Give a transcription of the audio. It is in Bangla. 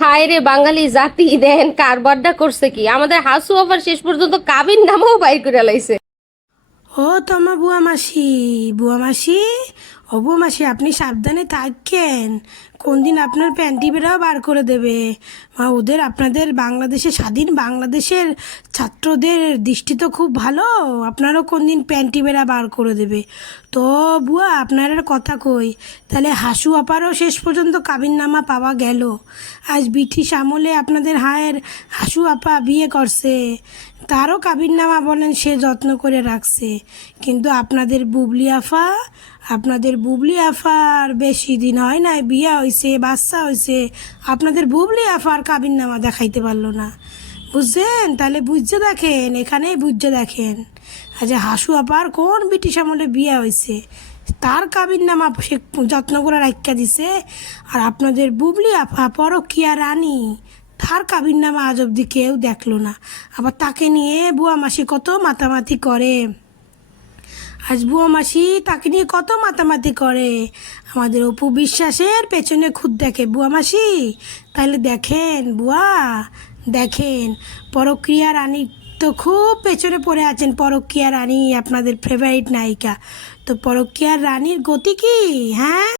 হায় রে বাঙালি জাতি, দেন কারবারটা করছে কি আমাদের হাসু আবার শেষ পর্যন্ত কাবিন নামও বাইর করে লাইছে। ও তোমার বুয়া মাসি, বুয়া মাসি, ও বুয়া মাসি, আপনি সাবধানে থাকেন। কোন দিন আপনার প্যান্টি বেড়াও বার করে দেবে। ওদের আপনাদের বাংলাদেশে, স্বাধীন বাংলাদেশের ছাত্রদের দৃষ্টি তো খুব ভালো, আপনারও কোন দিন প্যান্টি বেড়া বার করে দেবে। তো বুয়া, আপনার আর কথা কই, তাহলে হাসু আপারও শেষ পর্যন্ত কাবিননামা পাওয়া গেল। আজ ব্রিটিশ আমলে আপনাদের হায়ের হাসু আপা বিয়ে করছে, তারও কাবিননামা বলেন সে যত্ন করে রাখছে। কিন্তু আপনাদের বুবলি আফার বেশি দিন হয় নাই, বিয়ে হয়েছে, বাচ্চা হয়েছে, আপনাদের বুবলি আফার কাবিননামা দেখাইতে পারলো না। বুঝছেন? তাহলে বুঝতে দেখেন, এখানেই বুঝতে দেখেন। আচ্ছা, হাসু আপার কোন ব্রিটিশ আমলে বিয়ে হয়েছে, তার কাবিননামা সে যত্ন করে রাখা দিছে। আর আপনাদের বুবলি আফা পরকীয়া রানী, তার কাবিননামা আজ অবধি কেউ দেখলো না। আবার তাকে নিয়ে বুয়া মাসি কত মাতামাতি করে। আজ বুয়া মাসি তাকে নিয়ে কত মাতামাতি করে। আমাদের অপু বিশ্বাসের পেছনে খুদ দেখে বুয়া মাসি। তাহলে দেখেন বুয়া, দেখেন, পরকীয়া রানী তো খুব পেছনে পড়ে আছেন। পরকীয়া রানী আপনাদের ফেভারিট নায়িকা, তো পরকীয়া রানীর গতি কি? হ্যাঁ।